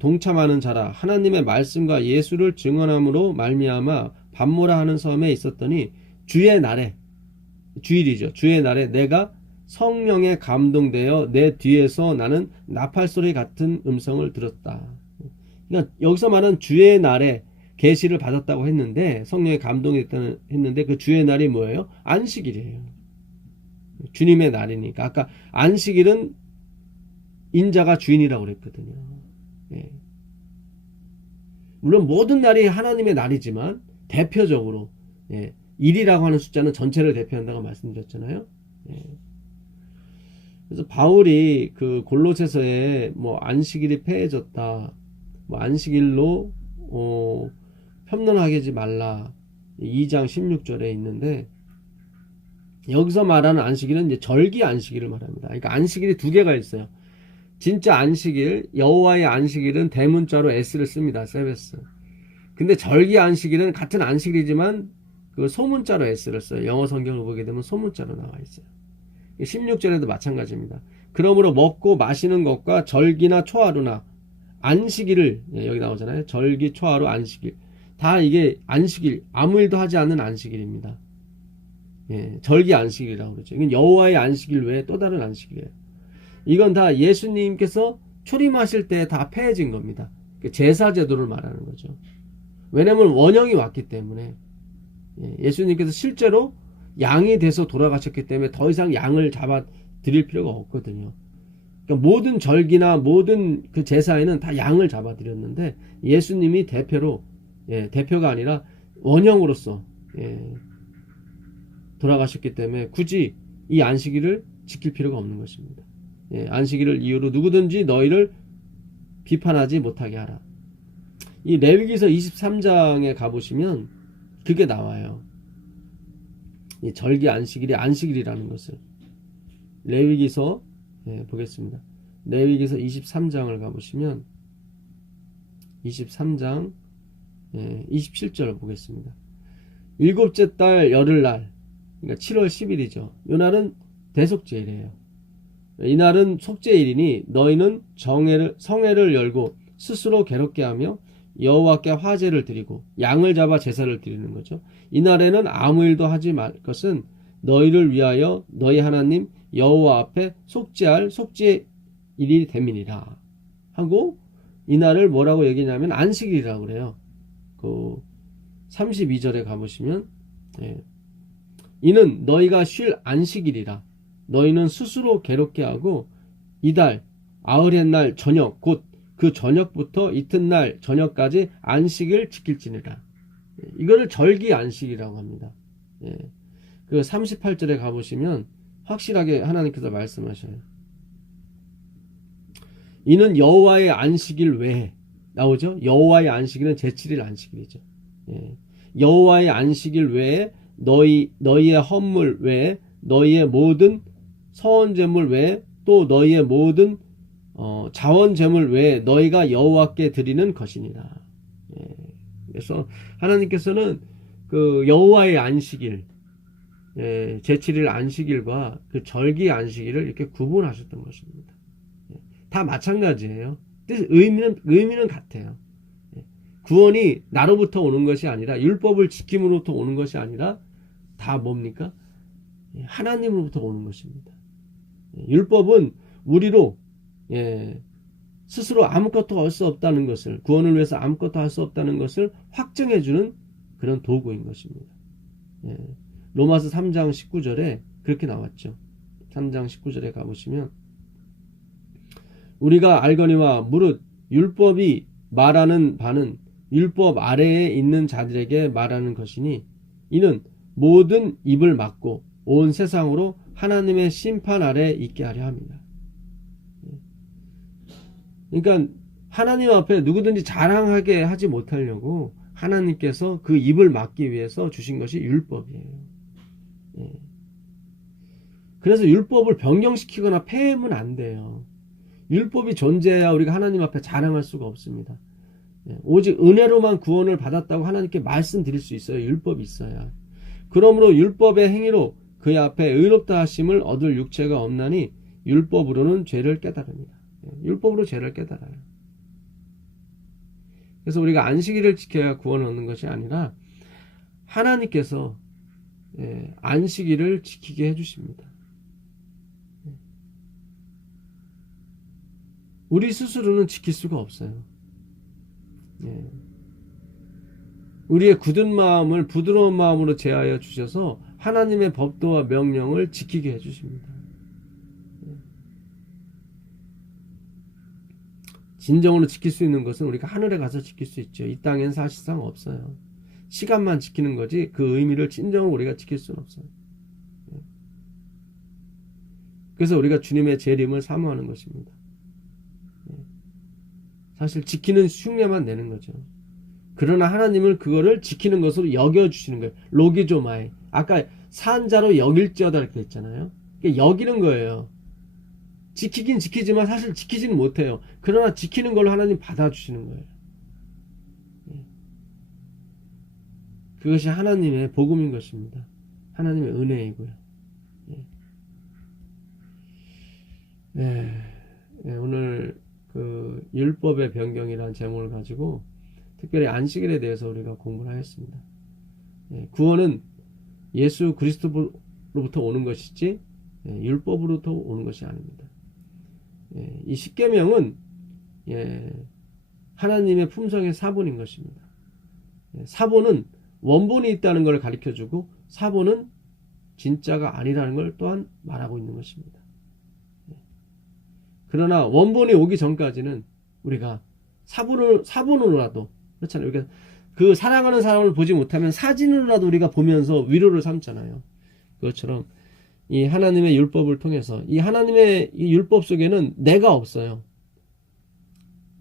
동참하는 자라. 하나님의 말씀과 예수를 증언함으로 말미암아 밤모라 하는 섬에 있었더니 주의 날에 주일이죠. 주의 날에 내가 성령에 감동되어 내 뒤에서 나는 나팔소리 같은 음성을 들었다. 그러니까 여기서 말하는 주의 날에 계시를 받았다고 했는데 성령에 감동했다는 했는데 그 주의 날이 뭐예요? 안식일이에요. 주님의 날이니까. 아까 안식일은 인자가 주인이라고 그랬거든요. 예. 물론 모든 날이 하나님의 날이지만 대표적으로 예. 일이라고 하는 숫자는 전체를 대표한다고 말씀드렸잖아요. 예. 그래서 바울이 그 골로새서에 뭐 안식일이 폐해졌다, 뭐 안식일로 편론하게 하지 말라 2장 16절에 있는데 여기서 말하는 안식일은 이제 절기 안식일을 말합니다. 그러니까 안식일이 두 개가 있어요. 진짜 안식일, 여호와의 안식일은 대문자로 S를 씁니다. 세베스. 근데 절기 안식일은 같은 안식일이지만 그 소문자로 S를 써요. 영어 성경을 보게 되면 소문자로 나와 있어요. 16절에도 마찬가지입니다. 그러므로 먹고 마시는 것과 절기나 초하루나 안식일을 여기 나오잖아요. 절기, 초하루, 안식일 다 이게 안식일, 아무 일도 하지 않는 안식일입니다. 예, 절기 안식일이라고 그러죠. 이건 여호와의 안식일 외에 또 다른 안식일이에요. 이건 다 예수님께서 초림하실 때 다 폐해진 겁니다. 제사 제도를 말하는 거죠. 왜냐하면 원형이 왔기 때문에 예수님께서 실제로 양이 돼서 돌아가셨기 때문에 더 이상 양을 잡아 드릴 필요가 없거든요. 그러니까 모든 절기나 모든 그 제사에는 다 양을 잡아 드렸는데 예수님이 대표로 대표가 아니라 원형으로서 돌아가셨기 때문에 굳이 이 안식일을 지킬 필요가 없는 것입니다. 안식일을 이유로 누구든지 너희를 비판하지 못하게 하라. 이 레위기서 23장에 가보시면 그게 나와요. 이 절기 안식일이 안식일이라는 것을. 레위기서 보겠습니다. 레위기서 23장을 가보시면 23장 27절을 보겠습니다. 일곱째 달 열흘날 그러니까 7월 10일이죠. 이 날은 대속죄일이에요. 이날은 속죄일이니 너희는 성회를 열고 스스로 괴롭게 하며 여호와께 화제를 드리고 양을 잡아 제사를 드리는 거죠. 이날에는 아무 일도 하지 말 것은 너희를 위하여 너희 하나님 여호와 앞에 속죄할 속죄일이 됨이니라 하고 이날을 뭐라고 얘기냐면 안식일이라고 그래요. 그 32절에 가보시면 이는 너희가 쉴 안식일이라 너희는 스스로 괴롭게 하고 이달 아흐렛날 저녁 곧 그 저녁부터 이튿날 저녁까지 안식을 지킬지니라. 이거를 절기 안식이라고 합니다. 그 38절에 가보시면 확실하게 하나님께서 말씀하셔요. 이는 여호와의 안식일 외에 나오죠. 여호와의 안식일은 제7일 안식일이죠. 예. 여호와의 안식일 외에 너희의 헌물 외에 너희의 모든 서원제물 외에 또 너희의 모든 자원제물 외에 너희가 여호와께 드리는 것이니라. 예. 그래서 하나님께서는 그 여호와의 안식일, 예, 제7일 안식일과 그 절기 안식일을 이렇게 구분하셨던 것입니다. 예. 다 마찬가지예요. 의미는 같아요. 예. 구원이 나로부터 오는 것이 아니라 율법을 지킴으로부터 오는 것이 아니라 다 뭡니까? 예, 하나님으로부터 오는 것입니다. 예, 율법은 우리로 스스로 아무것도 할 수 없다는 것을, 구원을 위해서 아무것도 할 수 없다는 것을 확증해주는 그런 도구인 것입니다. 예, 로마서 3장 19절에 그렇게 나왔죠. 3장 19절에 가보시면 우리가 알거니와 무릇 율법이 말하는 바는 율법 아래에 있는 자들에게 말하는 것이니 이는 모든 입을 막고 온 세상으로 하나님의 심판 아래에 있게 하려 합니다. 그러니까 하나님 앞에 누구든지 자랑하게 하지 못하려고 하나님께서 그 입을 막기 위해서 주신 것이 율법이에요. 예. 그래서 율법을 변경시키거나 폐하면 안 돼요. 율법이 존재해야 우리가 하나님 앞에 자랑할 수가 없습니다. 예. 오직 은혜로만 구원을 받았다고 하나님께 말씀드릴 수 있어요. 율법이 있어야. 그러므로 율법의 행위로 그의 앞에 의롭다 하심을 얻을 육체가 없나니 율법으로는 죄를 깨달으니라. 율법으로 죄를 깨달아요. 그래서 우리가 안식일을 지켜야 구원을 얻는 것이 아니라 하나님께서 안식일을 지키게 해주십니다. 우리 스스로는 지킬 수가 없어요. 우리의 굳은 마음을 부드러운 마음으로 제하여 주셔서 하나님의 법도와 명령을 지키게 해주십니다. 진정으로 지킬 수 있는 것은 우리가 하늘에 가서 지킬 수 있죠. 이 땅엔 사실상 없어요. 시간만 지키는 거지 그 의미를 진정으로 우리가 지킬 수는 없어요. 그래서 우리가 주님의 재림을 사모하는 것입니다. 사실 지키는 흉내만 내는 거죠. 그러나 하나님은 그거를 지키는 것으로 여겨주시는 거예요. 로기조마에. 아까 산자로 여길지어다 이렇게 했잖아요. 여기는 거예요. 지키긴 지키지만 사실 지키지는 못해요. 그러나 지키는 걸로 하나님 받아주시는 거예요. 그것이 하나님의 복음인 것입니다. 하나님의 은혜이고요. 오늘 그 율법의 변경이라는 제목을 가지고 특별히 안식일에 대해서 우리가 공부를 하였습니다. 구원은 예수 그리스도로부터 오는 것이지 율법으로부터 오는 것이 아닙니다. 이 십계명은 하나님의 품성의 사본인 것입니다. 사본은 원본이 있다는 것을 가르쳐주고 사본은 진짜가 아니라는 걸 또한 말하고 있는 것입니다. 그러나 원본이 오기 전까지는 우리가 사본으로라도 그렇잖아요. 우리가 그 사랑하는 사람을 보지 못하면 사진으로라도 우리가 보면서 위로를 삼잖아요. 그것처럼 이 하나님의 율법을 통해서 이 하나님의 이 율법 속에는 내가 없어요.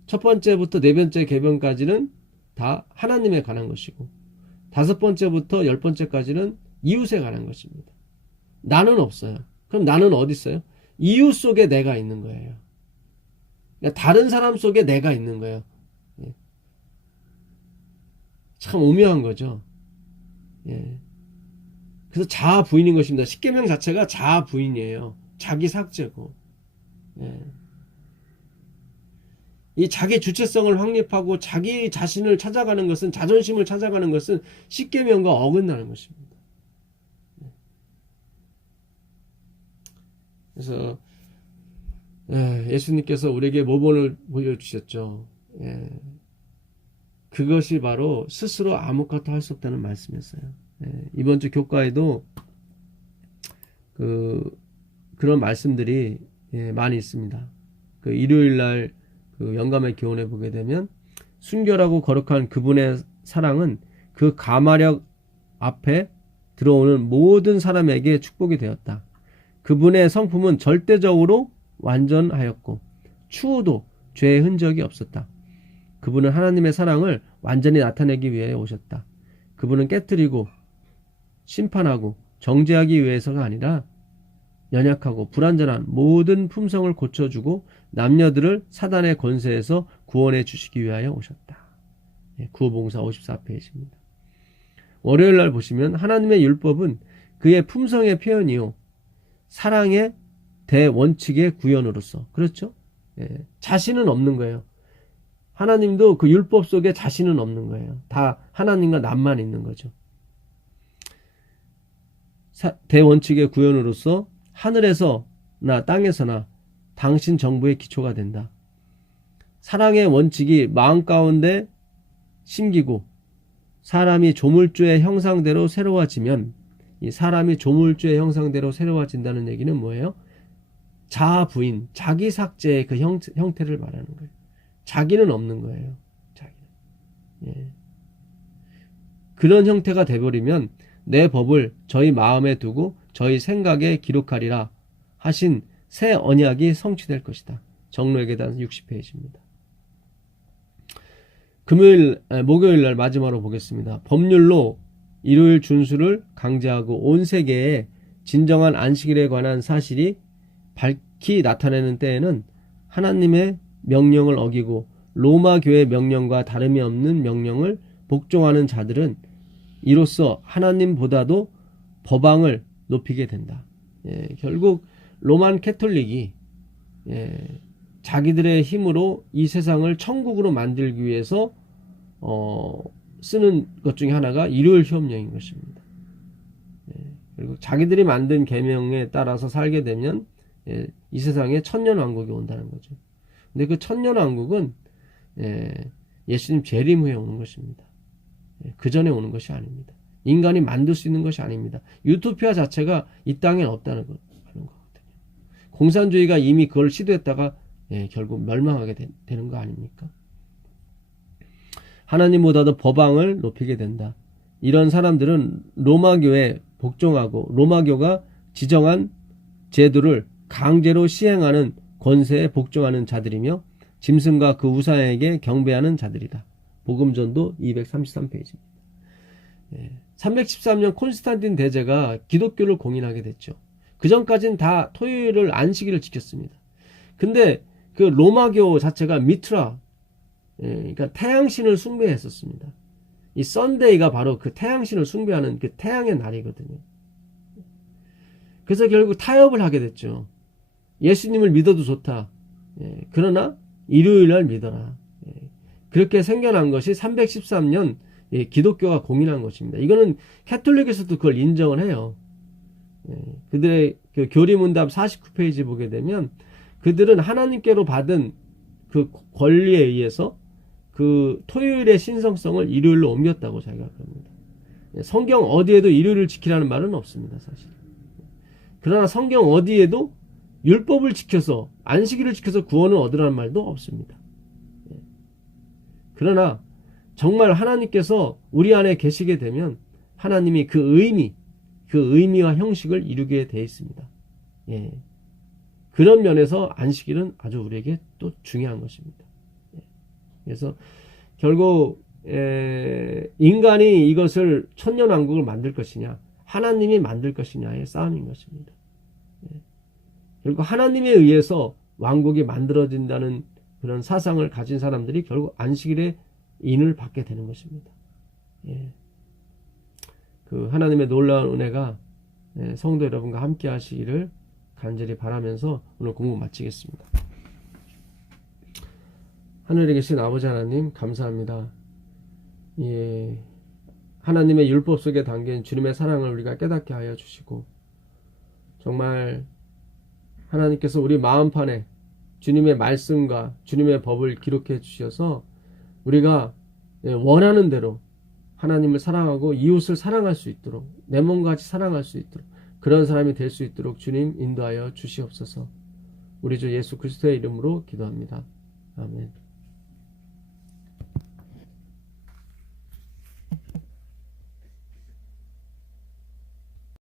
첫 번째부터 네 번째 계명까지는 다 하나님에 관한 것이고 다섯 번째부터 10번째까지는 이웃에 관한 것입니다. 나는 없어요. 그럼 나는 어디 있어요? 이웃 속에 내가 있는 거예요. 그러니까 다른 사람 속에 내가 있는 거예요. 참 오묘한 거죠. 그래서 자아 부인인 것입니다. 십계명 자체가 자아 부인이에요. 자기 삭제고. 이 자기 주체성을 확립하고 자기 자신을 찾아가는 것은 자존심을 찾아가는 것은 십계명과 어긋나는 것입니다. 그래서 예수님께서 우리에게 모본을 보여주셨죠. 그것이 바로 스스로 아무것도 할 수 없다는 말씀이었어요. 이번 주 교과에도 그런 말씀들이 많이 있습니다. 그 일요일날 그 영감의 교훈에 보게 되면 순결하고 거룩한 그분의 사랑은 그 가마력 앞에 들어오는 모든 사람에게 축복이 되었다. 그분의 성품은 절대적으로 완전하였고 추후도 죄의 흔적이 없었다. 그분은 하나님의 사랑을 완전히 나타내기 위해 오셨다. 그분은 깨뜨리고 심판하고 정죄하기 위해서가 아니라 연약하고 불완전한 모든 품성을 고쳐주고 남녀들을 사단의 권세에서 구원해 주시기 위하여 오셨다. 구호봉사 54페이지입니다. 월요일날 보시면 하나님의 율법은 그의 품성의 표현이요 사랑의 대원칙의 구현으로서, 그렇죠? 자신은 없는 거예요. 하나님도 그 율법 속에 자신은 없는 거예요. 다 하나님과 남만 있는 거죠. 대원칙의 구현으로서 하늘에서나 땅에서나 당신 정부의 기초가 된다. 사랑의 원칙이 마음 가운데 심기고 사람이 조물주의 형상대로 새로워지면, 이 사람이 조물주의 형상대로 새로워진다는 얘기는 뭐예요? 자아 부인, 자기 삭제의 그 형태를 말하는 거예요. 자기는 없는 거예요. 자기는. 그런 형태가 돼버리면 내 법을 저희 마음에 두고 저희 생각에 기록하리라 하신 새 언약이 성취될 것이다. 정로의계단 60페이지입니다. 목요일 날 마지막으로 보겠습니다. 법률로 일요일 준수를 강제하고 온 세계에 진정한 안식일에 관한 사실이 밝히 나타내는 때에는 하나님의 명령을 어기고 로마 교회 명령과 다름이 없는 명령을 복종하는 자들은 이로써 하나님보다도 법왕을 높이게 된다. 결국 로만 캐톨릭이 자기들의 힘으로 이 세상을 천국으로 만들기 위해서 쓰는 것 중에 하나가 일요일 휴업령인 것입니다. 그리고 자기들이 만든 계명에 따라서 살게 되면 이 세상에 천년왕국이 온다는 거죠. 근데 그 천년왕국은 예수님 재림 후에 오는 것입니다. 그 전에 오는 것이 아닙니다. 인간이 만들 수 있는 것이 아닙니다. 유토피아 자체가 이 땅에 없다는 거거든요. 공산주의가 이미 그걸 시도했다가 결국 멸망하게 되는 거 아닙니까? 하나님보다도 법왕을 높이게 된다. 이런 사람들은 로마교에 복종하고 로마교가 지정한 제도를 강제로 시행하는 권세에 복종하는 자들이며 짐승과 그 우상에게 경배하는 자들이다. 복음전도 233페이지입니다. 313년 콘스탄틴 대제가 기독교를 공인하게 됐죠. 그 전까지는 다 토요일을 안식일을 지켰습니다. 근데 그 로마교 자체가 미트라, 그러니까 태양신을 숭배했었습니다. 이 썬데이가 바로 그 태양신을 숭배하는 그 태양의 날이거든요. 그래서 결국 타협을 하게 됐죠. 예수님을 믿어도 좋다. 그러나 일요일날 믿어라. 그렇게 생겨난 것이 313년 기독교가 공인한 것입니다. 이거는 캐톨릭에서도 그걸 인정을 해요. 그들의 그 교리문답 49페이지 보게 되면 그들은 하나님께로 받은 그 권리에 의해서 그 토요일의 신성성을 일요일로 옮겼다고 생각합니다. 성경 어디에도 일요일을 지키라는 말은 없습니다, 사실. 그러나 성경 어디에도 율법을 지켜서 안식일을 지켜서 구원을 얻으라는 말도 없습니다. 그러나 정말 하나님께서 우리 안에 계시게 되면 하나님이 그 의미와 형식을 이루게 되어 있습니다. 그런 면에서 안식일은 아주 우리에게 또 중요한 것입니다. 그래서 결국 인간이 이것을 천년왕국을 만들 것이냐 하나님이 만들 것이냐의 싸움인 것입니다. 결국 하나님에 의해서 왕국이 만들어진다는 그런 사상을 가진 사람들이 결국 안식일에 인을 받게 되는 것입니다. 그 하나님의 놀라운 은혜가 성도 여러분과 함께 하시기를 간절히 바라면서 오늘 공부 마치겠습니다. 하늘에 계신 아버지 하나님 감사합니다. 하나님의 율법 속에 담긴 주님의 사랑을 우리가 깨닫게 하여 주시고 정말 하나님께서 우리 마음판에 주님의 말씀과 주님의 법을 기록해 주셔서 우리가 원하는 대로 하나님을 사랑하고 이웃을 사랑할 수 있도록 내 몸과 같이 사랑할 수 있도록 그런 사람이 될 수 있도록 주님 인도하여 주시옵소서. 우리 주 예수 그리스도의 이름으로 기도합니다. 아멘.